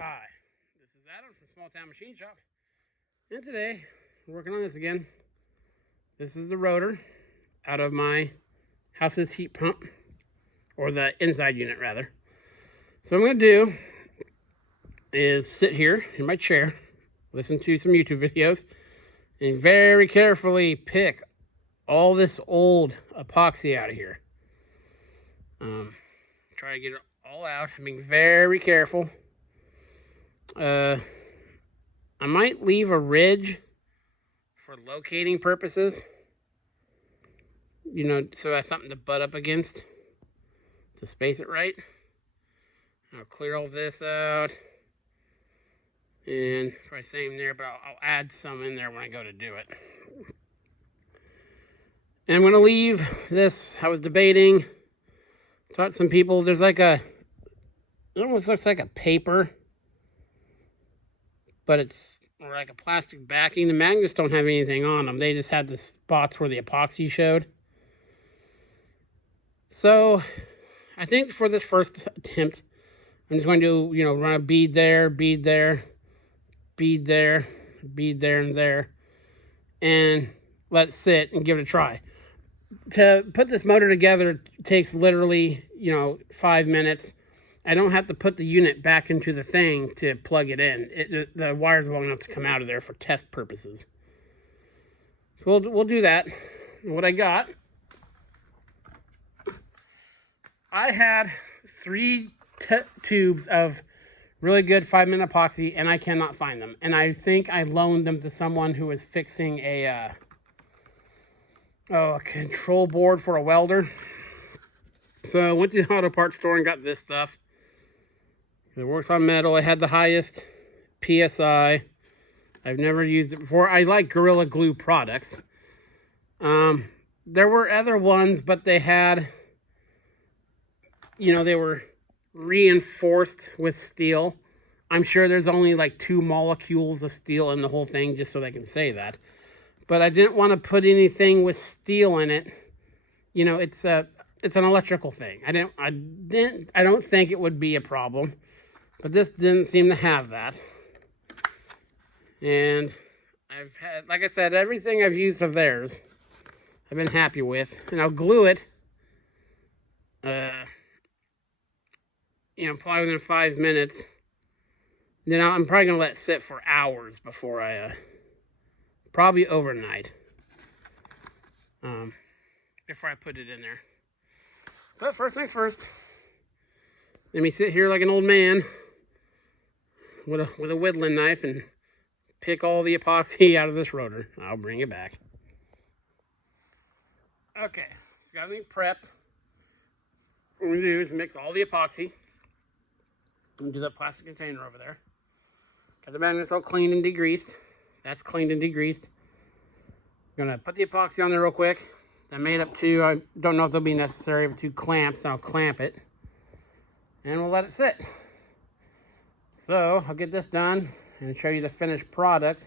Hi, this is Adam from Small Town Machine Shop, and today we're working on this again. This is the rotor out of my house's heat pump, or the inside unit rather. So what I'm going to do is sit here in my chair, listen to some YouTube videos, and very carefully pick all this old epoxy out of here. Try to get it all out. I'm being very careful. I might leave a ridge for locating purposes, so that's something to butt up against to space it right. I'll clear all this out, and probably same there, but I'll add some in there when I go to do it. And I'm going to leave this. I was debating, taught some people, there's like it almost looks like a paper, but it's like a plastic backing. The magnets don't have anything on them. They just had the spots where the epoxy showed. So I think for this first attempt, I'm just going to, run a bead there, bead there, bead there, bead there, and there, and let it sit and give it a try. To put this motor together takes literally, 5 minutes. I don't have to put the unit back into the thing to plug it in. The wire's long enough to come out of there for test purposes. So we'll do that. And what I got, I had 3 tubes of really good 5-minute epoxy, and I cannot find them. And I think I loaned them to someone who was fixing a control board for a welder. So I went to the auto parts store and got this stuff. It works on metal. It had the highest PSI. I've never used it before. I like Gorilla Glue products. There were other ones, but they had, they were reinforced with steel. I'm sure there's only like 2 molecules of steel in the whole thing, just so they can say that. But I didn't want to put anything with steel in it. It's an electrical thing. I don't think it would be a problem, but this didn't seem to have that. And I've had, like I said, everything I've used of theirs I've been happy with, and I'll glue it. Probably within 5 minutes. Then I'm probably gonna let it sit for hours before I, probably overnight, before I put it in there. But first things first, let me sit here like an old man with a whittling knife and pick all the epoxy out of this rotor. I'll bring it back. Okay, so got everything prepped. What we're gonna do is mix all the epoxy into that plastic container over there. Got the magnets all cleaned and degreased. That's cleaned and degreased. Gonna put the epoxy on there real quick. I made up 2, I don't know if they'll be necessary, but 2 clamps. I'll clamp it, and we'll let it sit. So I'll get this done and show you the finished product,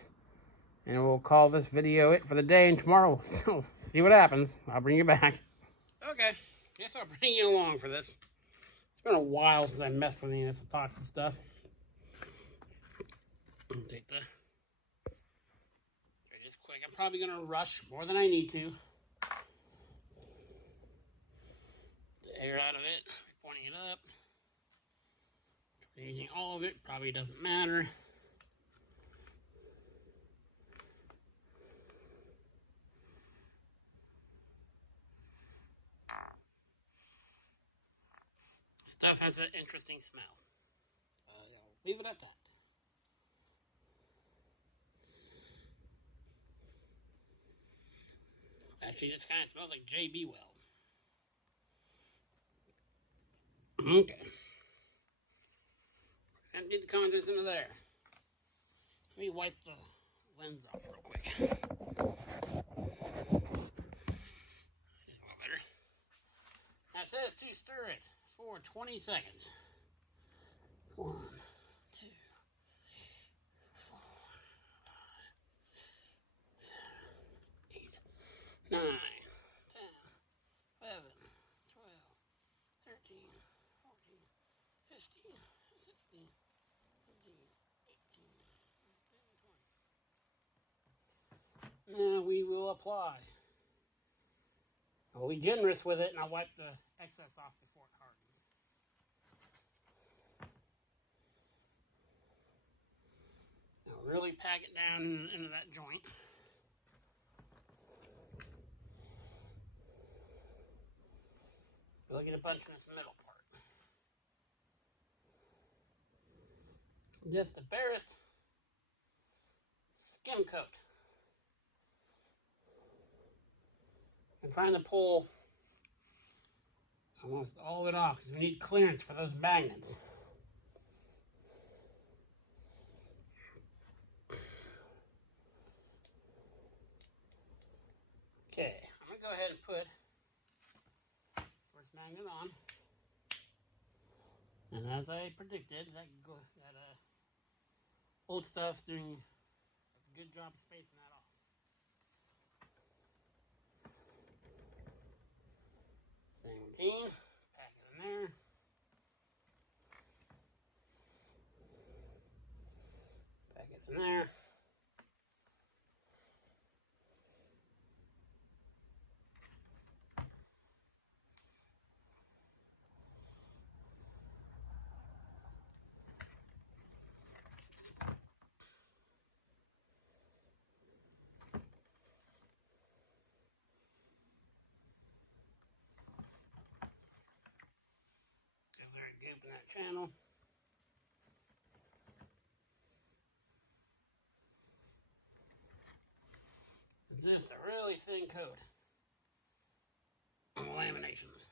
and we'll call this video it for the day, and tomorrow we'll see what happens. I'll bring you back. Okay, guess I'll bring you along for this. It's been a while since I messed with any of this epoxy stuff. I'll take the, try this quick. I'm probably gonna rush more than I need to. The air out of it, pointing it up. Anything, all of it probably doesn't matter. Stuff has an interesting smell. I'll leave it at that. Actually, this kind of smells like JB Weld. Okay. Empty the contents into there. Let me wipe the lens off real quick. That's a lot better. Now it says to stir it for 20 seconds. 1, 2, 4, 5, 6, 7, 8, 9, 10, 11, 12, 13, 14, 15, 16, 17, Now we will apply. I'll be generous with it, and I'll wipe the excess off before it hardens. Now really pack it down into that joint. Really get a bunch in this middle part. Just the barest skim coat. I'm trying to pull almost all of it off because we need clearance for those magnets. Okay, I'm going to go ahead and put first magnet on. And as I predicted, that old stuff doing a good job spacing that off. Same routine, pack it in there. Pack it in there. Goop in that channel. Just a really thin coat on the laminations.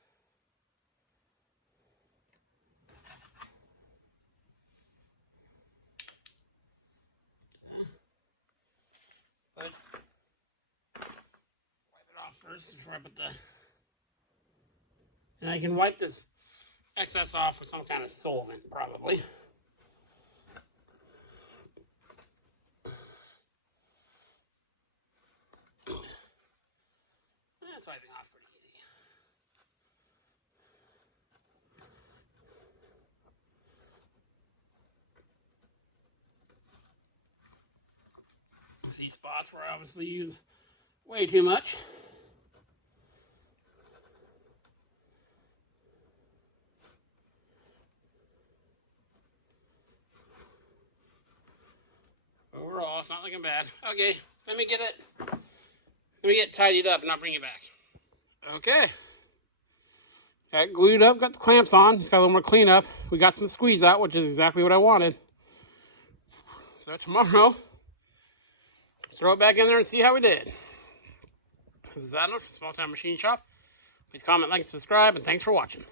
Okay. But wipe it off first before I put the. And I can wipe this excess off with some kind of solvent, probably. That's wiping off pretty easy. See spots where I obviously used way too much. Overall, it's not looking bad. Okay, let me get it tidied up and I'll bring you back. Okay. Got it glued up, got the clamps on. It's got a little more cleanup. We got some squeeze out, which is exactly what I wanted. So tomorrow, throw it back in there and see how we did. This is Adler from Small Town Machine Shop. Please comment, like, and subscribe, and thanks for watching.